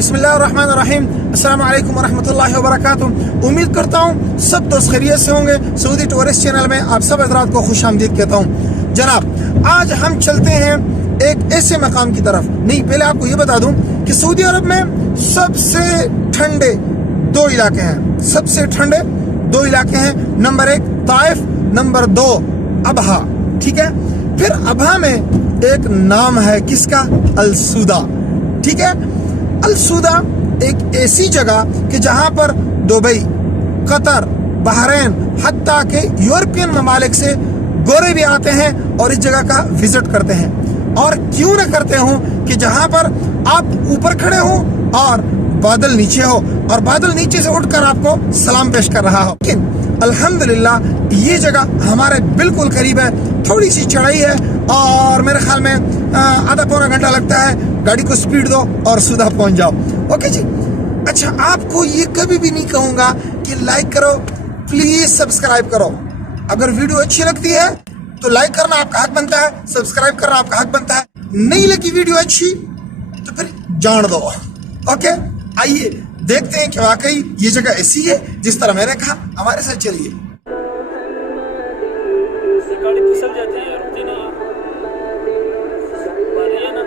बिस्मिल्लाहिर्रहमानिर्रहीम। अस्सलाम वालेकुम वरहमतुल्लाहि वबरकातुहू। उम्मीद करता हूँ सब दोस्त खैरियत से होंगे। सऊदी टूरिस्ट चैनल में आप सब हज़रात को खुश आमदीद कहता हूँ। जनाब, आज हम चलते हैं एक ऐसे मकाम की तरफ। नहीं, पहले आपको ये बता दूं कि सऊदी अरब में सबसे ठंडे दो इलाके हैं। सबसे ठंडे दो इलाके हैं। Number 1 Taif, number 2 Abha. ठीक है, फिर अबहा में एक नाम है किसका? अल सूदा। ठीक है, अल सूदा एक ऐसी जगह कि जहां पर दुबई, कतर, बहरीन, हत्ता के यूरोपियन ममालिक से गोरे भी आते हैं और इस जगह का विजिट करते हैं। और क्यों न करते हो कि जहां पर आप ऊपर खड़े हो और बादल नीचे हो और बादल नीचे से उठकर आपको सलाम पेश कर रहा हो। लेकिन अल्हम्दुलिल्लाह ये जगह हमारे बिल्कुल करीब है। थोड़ी सी चढ़ाई है और मेरे ख्याल में आधा पौना घंटा लगता है। गाड़ी को स्पीड दो और सीधा पहुंच जाओ। ओके जी। अच्छा, आपको ये कभी भी नहीं कहूंगा कि लाइक करो, प्लीज सब्सक्राइब करो। अगर वीडियो अच्छी लगती है तो लाइक करना आपका हक बनता है, सब्सक्राइब करना आपका हक बनता है। नहीं लगी वीडियो अच्छी तो फिर जान दो। ओके, आइए देखते हैं कि वाकई ये जगह ऐसी है जिस तरह मैंने कहा। हमारे साथ चलिए। गाड़ी फिसल जाती है, रुकती नहीं है। है ना।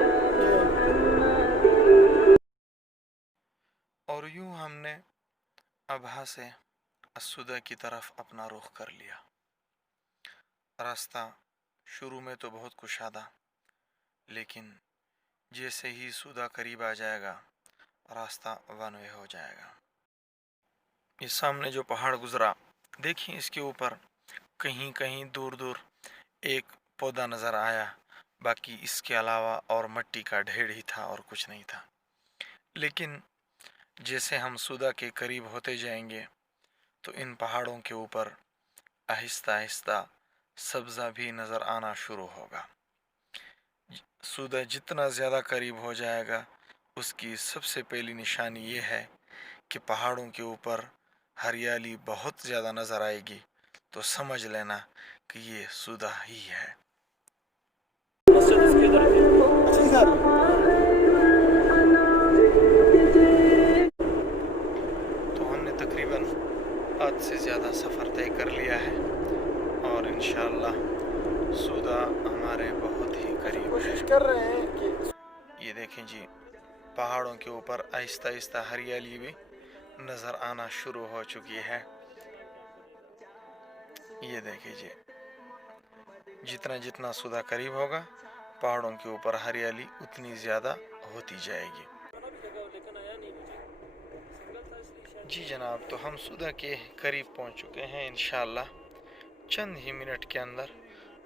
और यूं हमने अबहा से असुदा की तरफ अपना रुख कर लिया। रास्ता शुरू में तो बहुत कुशादा, लेकिन जैसे ही सूदा करीब आ जाएगा रास्ता वन वे हो जाएगा। इस सामने जो पहाड़ गुजरा, देखिए इसके ऊपर कहीं कहीं दूर दूर एक पौधा नजर आया। बाकी इसके अलावा और मिट्टी का ढेर ही था और कुछ नहीं था। लेकिन जैसे हम सूदा के करीब होते जाएंगे तो इन पहाड़ों के ऊपर आहिस्ता आहिस्ता सब्जा भी नज़र आना शुरू होगा। सूदा जितना ज़्यादा करीब हो जाएगा उसकी सबसे पहली निशानी ये है कि पहाड़ों के ऊपर हरियाली बहुत ज़्यादा नज़र आएगी, तो समझ लेना कि ये सूदा ही है। मस्जिद उसके इधर है। तो हमने तकरीबन आध से ज़्यादा सफ़र तय कर लिया है और इंशाअल्लाह सूदा हमारे बहुत ही करीब कोशिश कर रहे हैं कि ये देखें जी, पहाड़ों के ऊपर आहिस्ता आहिस्ता हरियाली भी नज़र आना शुरू हो चुकी है। ये देखिए जी, जितना जितना सूदा करीब होगा पहाड़ों के ऊपर हरियाली उतनी ज़्यादा होती जाएगी। लेकिन आया नहीं मुझे। सिंगल था इसलिए शायद। जी जनाब, तो हम सूदा के करीब पहुंच चुके हैं। इंशाअल्लाह चंद ही मिनट के अंदर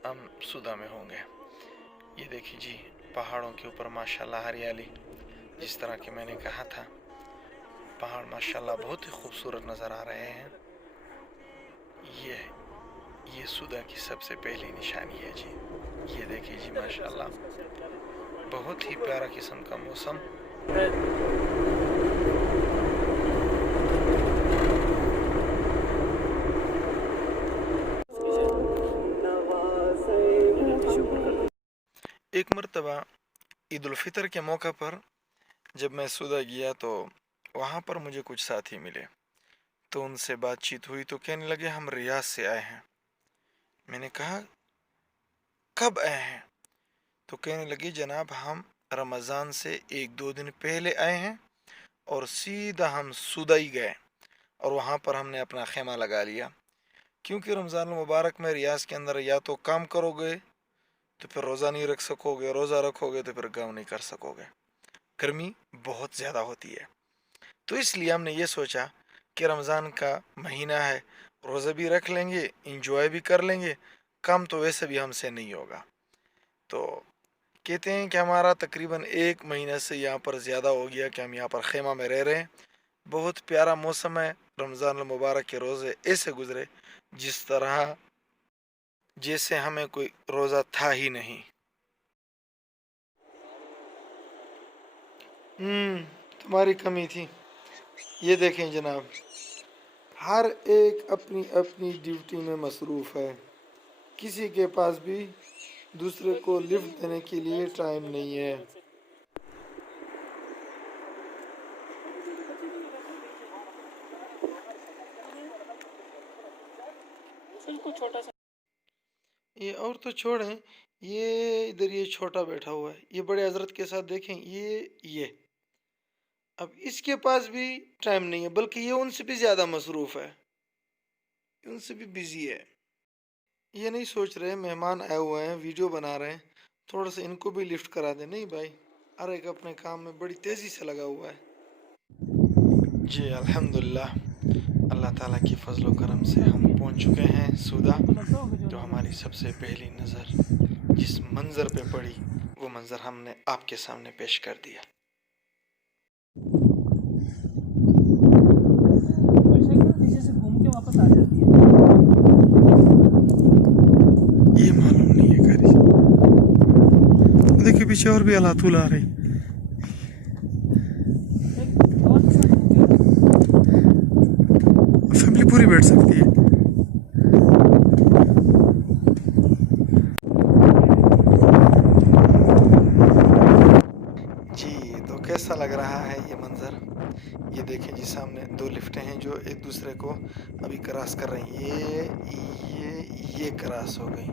हम सूदा में होंगे। ये देखिए जी, पहाड़ों के ऊपर माशाल्लाह हरियाली, जिस तरह कि मैंने कहा था, पहाड़ माशाल्लाह बहुत ही खूबसूरत नज़र आ रहे हैं। ये सूदा की सबसे पहली निशानी है जी। ये देखिए जी, माशाल्लाह बहुत ही प्यारा किस्म का मौसम। एक मरतबा ईद उल फितर के मौका पर जब मैं सूदा गया तो वहाँ पर मुझे कुछ साथी मिले। तो उनसे बातचीत हुई तो कहने लगे हम रियाद से आए हैं। मैंने कहा कब आए हैं? तो कहने लगे जनाब हम रमज़ान से 1-2 दिन पहले आए हैं और सीधा हम सूदा ही गए और वहाँ पर हमने अपना खेमा लगा लिया। क्योंकि रमज़ान मुबारक में रियाज के अंदर या तो काम करोगे तो फिर रोज़ा नहीं रख सकोगे, रोज़ा रखोगे तो फिर काम नहीं कर सकोगे। गर्मी बहुत ज़्यादा होती है। तो इसलिए हमने ये सोचा कि रमज़ान का महीना है, रोज़ा भी रख लेंगे, इंजॉय भी कर लेंगे, काम तो वैसे भी हमसे नहीं होगा। तो कहते हैं कि हमारा तकरीबन 1 महीने से यहाँ पर ज़्यादा हो गया कि हम यहाँ पर खेमा में रह रहे हैं। बहुत प्यारा मौसम है। रमज़ान मुबारक के रोज़े ऐसे गुज़रे जिस तरह जैसे हमें कोई रोज़ा था ही नहीं। तुम्हारी कमी थी। ये देखें जनाब, हर एक अपनी अपनी ड्यूटी में मसरूफ़ है। किसी के पास भी दूसरे को लिफ्ट देने के लिए टाइम नहीं है। कुछ छोटा सा। ये और तो छोड़ें, ये इधर ये छोटा बैठा हुआ है, ये बड़े हजरत के साथ देखें, ये अब इसके पास भी टाइम नहीं है, बल्कि ये उनसे भी ज्यादा मसरूफ है, उनसे भी बिजी है। ये नहीं सोच रहे मेहमान आए हुए हैं, वीडियो बना रहे हैं, थोड़ा सा इनको भी लिफ्ट करा दे। नहीं भाई, हर एक अपने काम में बड़ी तेजी से लगा हुआ है। जी अल्हम्दुलिल्लाह, अल्लाह ताला की फजलो करम से हम पहुंच चुके हैं सूदा। जो हमारी सबसे पहली नज़र जिस मंज़र पे पड़ी, वो मंज़र हमने आपके सामने पेश कर दिया। नीचे से घूम के वापस आ जाती है। ये मालूम नहीं है गाड़ी। देखिए पीछे और भी अलातुल आ रही। फैमिली पूरी बैठ सकती है। जी तो कैसा लग रहा है ये मंजर? ये देखें जी, सामने दो लिफ्टें हैं जो एक दूसरे को अभी क्रॉस कर रही हैं। ये क्रॉस हो गई।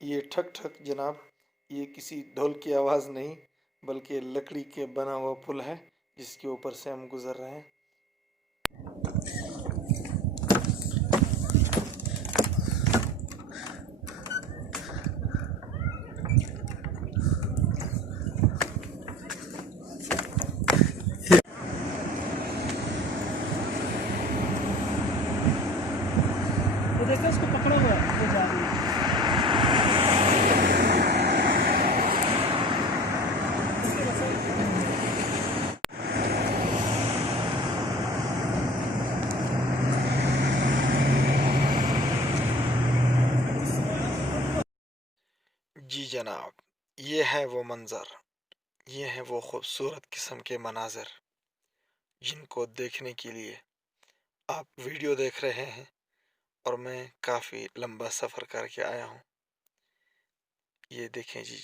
ये ठक ठक जनाब, ये किसी ढोल की आवाज़ नहीं, बल्कि लकड़ी के बना हुआ पुल है जिसके ऊपर से हम गुजर रहे हैं। ये देखो, उसको पकड़ा हुआ है, ये जा रही है। जी जनाब, ये है वो मंज़र, ये है वो खूबसूरत किस्म के मनाज़र जिनको देखने के लिए आप वीडियो देख रहे हैं और मैं काफ़ी लंबा सफ़र करके आया हूँ। ये देखें जी,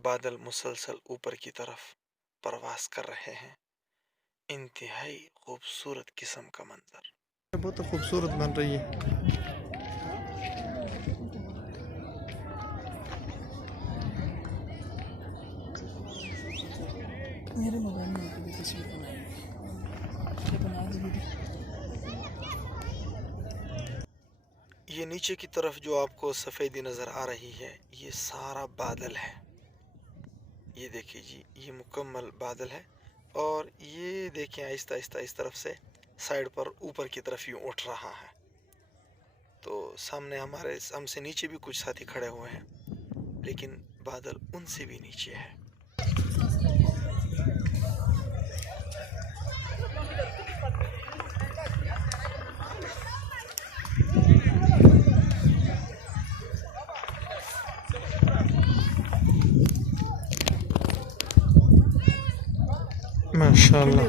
बादल मुसलसल ऊपर की तरफ परवास कर रहे हैं। इंतहाई खूबसूरत किस्म का मंजर, बहुत खूबसूरत बन रही है। मेरे मोबाइल में भी तस्वीर बनाई, ये बना दी वीडियो। ये नीचे की तरफ जो आपको सफ़ेदी नज़र आ रही है, ये सारा बादल है। ये देखिए जी, ये मुकम्मल बादल है और ये देखें आहिस्ता आहिस्ता इस तरफ से साइड पर ऊपर की तरफ यूँ उठ रहा है। तो सामने हमारे हमसे नीचे भी कुछ साथी खड़े हुए हैं, लेकिन बादल उनसे भी नीचे है। माशाल्लाह,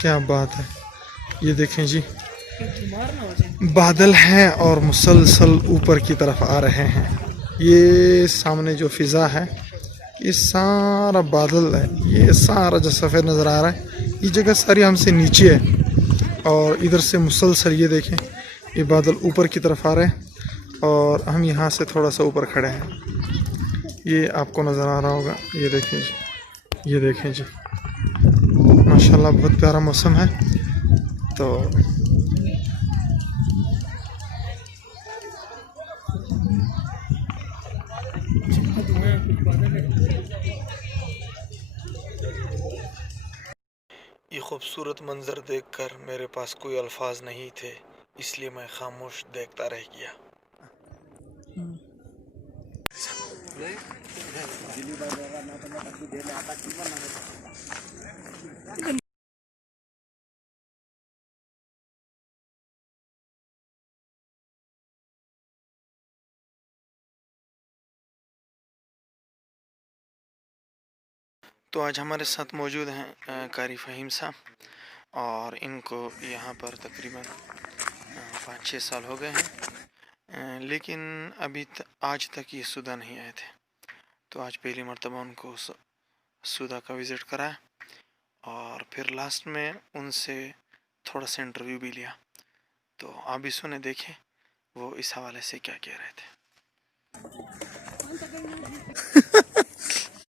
क्या बात है। ये देखें जी, बादल हैं और मुसलसल ऊपर की तरफ आ रहे हैं। ये सामने जो फिज़ा है, ये सारा बादल है, ये सारा जो सफ़ेद नज़र आ रहा है, ये जगह सारी हमसे नीचे है और इधर से मुसलसल ये देखें, ये बादल ऊपर की तरफ आ रहे हैं और हम यहाँ से थोड़ा सा ऊपर खड़े हैं। ये आपको नज़र आ रहा होगा, ये देखें जी, ये देखें जी, माशाल्लाह बहुत प्यारा मौसम है। तो ये खूबसूरत मंजर देखकर मेरे पास कोई अल्फाज नहीं थे, इसलिए मैं खामोश देखता रह गया। तो आज हमारे साथ मौजूद हैं कारी फ़हीम साहब और इनको यहाँ पर तकरीबन 5-6 साल हो गए हैं, लेकिन आज तक ये सूदा नहीं आए थे। तो आज पहली मर्तबा उनको सूदा का विज़िट कराया और फिर लास्ट में उनसे थोड़ा सा इंटरव्यू भी लिया। तो आप भी सुने, देखें वो इस हवाले से क्या कह रहे थे।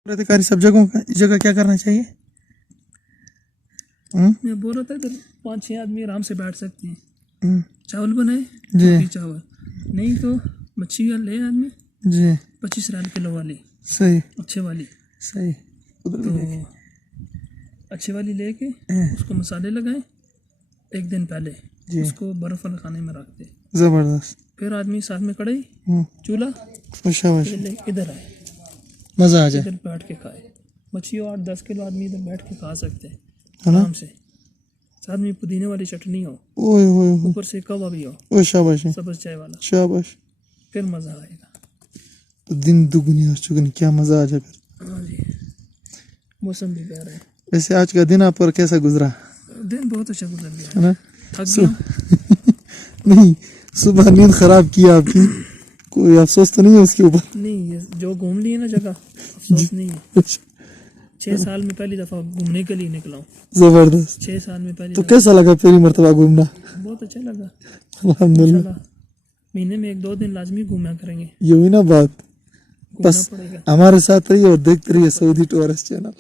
अधिकारी सब जगह क्या करना चाहिए? मैं बोल रहा था इधर 5-6 आदमी आराम से बैठ सकते हैं। चावल बनाए जी, चावल नहीं तो मच्छी ले आदमी जी 25 रियाल किलो वाली, सही अच्छे वाली। सही। तो अच्छे वाली लेके उसको मसाले लगाए, एक दिन पहले उसको बर्फ़ वाले खाने में रखते। जबरदस्त। फिर आदमी साथ में कढ़ाई चूल्हा इधर आए, मजा आ जाए, इधर बैठ के खाए। मच्छी 8-10 किलो आदमी इधर बैठ के खा सकते हैं है ना? आराम से। साथ में पुदीने वाली चटनी हो, ओए ओए ओए, ऊपर से कवा भी हो, ओए शाबाश है, सब्ज़ चाय वाला, शाबाश। फिर मज़ा आएगा। तो दिन दुगनी और चुगनी, क्या मजा आ जाए फिर। हाँ जी, मौसम भी प्यारा है। वैसे आज का दिन आप पर कैसा गुजरा? दिन बहुत अच्छा गुजर गया है ना? थक गया। नहीं, सुबह नींद खराब की आपकी, कोई अफसोस तो नहीं है उसके ऊपर? नहीं, ये जो घूम लिए ना जगह, अफसोस नहीं है। 6 साल में पहली दफ़ा घूमने के लिए निकला हूँ। जबरदस्त। 6 साल में पहली तो कैसा लगा पहली मर्तबा घूमना? बहुत अच्छा लगा। अल्हम्दुलिल्लाह। इंशाल्लाह महीने में 1-2 दिन लाजमी घूमा करेंगे, ये हुई ना बात। घूमना बस पड़ेगा। हमारे साथ रहिए और देखते रहिए सऊदी टूरिस्ट चैनल।